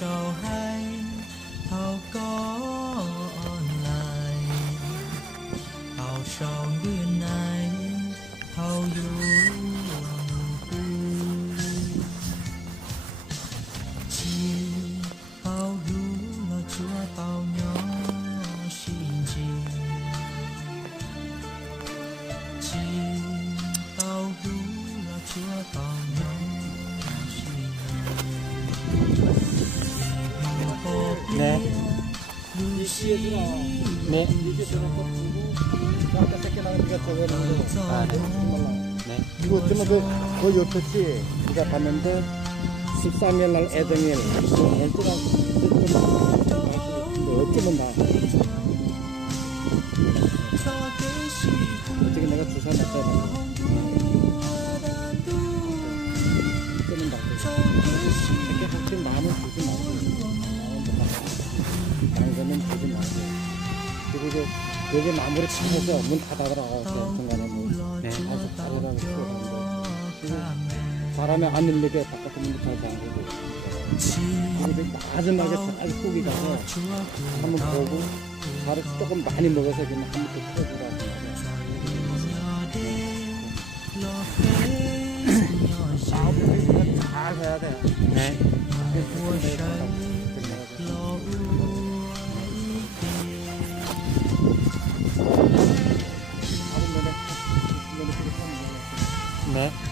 Sao hay thao có lại thao sao bên này thao du chi thao du là chúa tao nhỏ xin chi chi tao du là chúa tao nhỏ 네. 네. 아, 네. 이거 어쩌면 그 옆에 우리가 갔는데 13일 날 애정일 어쩌면 나 어떻게 내가 주사 맞잖아. 어쩌면 나 이렇게 혹시 마음을 주지 말고 다른 거는 주지 말고 그리고 여기 나무를 치면서 문 닫아더라고 중간에 문 네. 아주 잘하라고 들어가는데 바람에 안 밀리게 바깥에 문도 잘 잠그고 그리고 마지막에 아주 꼭이 가서 한번 보고 살을 조금 많이 먹어서 그냥 한번 더 풀어주라고 싸움을 잘 해야 돼. 네. 네.